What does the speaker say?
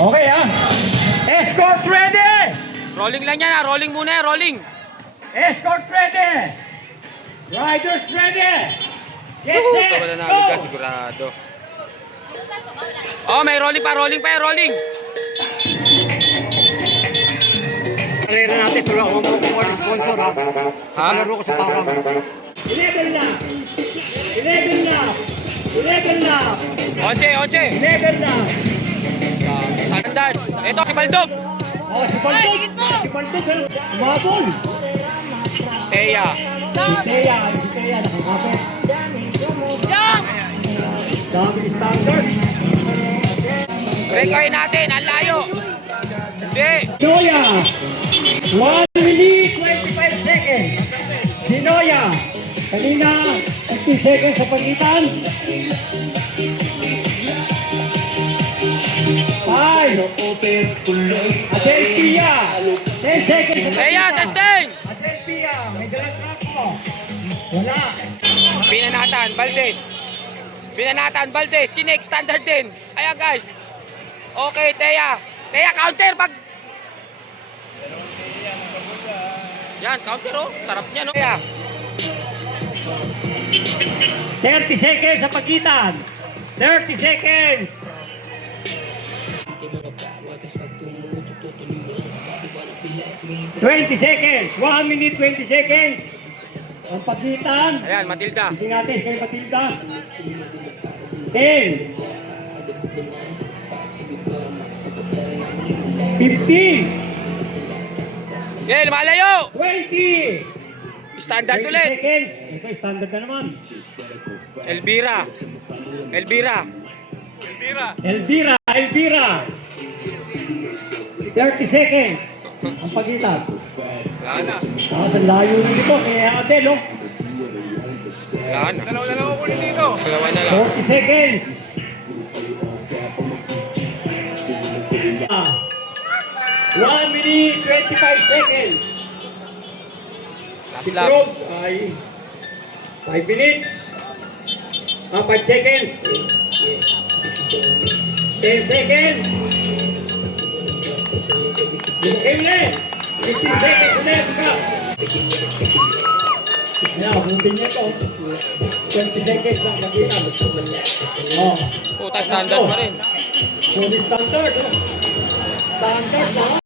Okay ha. Escort ready. Rolling lang yan ha. Rolling muna yan. Rolling. Escort ready. Riders ready. Get set. Wala na ka Go. sigurado. Oh, may rolling pa. Rolling pa yan. Rolling. Karera natin, pero ako mga sponsor ha. Sa palaro ko sa Parang. 11 na. 11 na. 11 na. Oche, Oche. 11 na. Standard. Ito si Baldog. Oh, si Baldog. Si Baldog ha. Umabol. Teya. Si Teya. Si Teya. Nakakapit. Dami standard. Rekoy natin. Ang layo. Hindi. Noya. 1 minute 25 seconds. Si Noya. Kanina, 50 seconds sa pagitan. 5. Adelphia. 10 seconds sa Teya, pagitan. testing. Adelphia. May dalang track mo. Wala. Pinanatan. Valdez. Pinanatan. Valdez. Chinik. Standard din. Ayan guys. Okay, Teya. Teya, counter. Pag... Yan, counter oh. Sarap niya no. Teya. 30 seconds sa pagitan. 30 seconds. $20 seconds. 1 minute 20 seconds. Ang pagitan. Ayan, Matilda. Hindi natin kay Matilda. 10. 15. Okay, lumalayo. 20. Standard 20 ulit. seconds. Ito, standard na naman. Elvira. Elvira. Elvira. Elvira. 30 seconds. Ang pagitan. Wala na. Ang layo na dito kay Adel, oh. Wala na. Dalawa ko dito. Dalawa na lang. 40 seconds. 1 minute 25 seconds. Last Si lap. Prob ay 5 minutes. 5 seconds. 10 seconds. Okay ulit. 15 seconds ulit. Yan, bumbin niya ito. 20 seconds ang magitan. Oh. Puta, standard pa rin. So, standard. Standard, ha?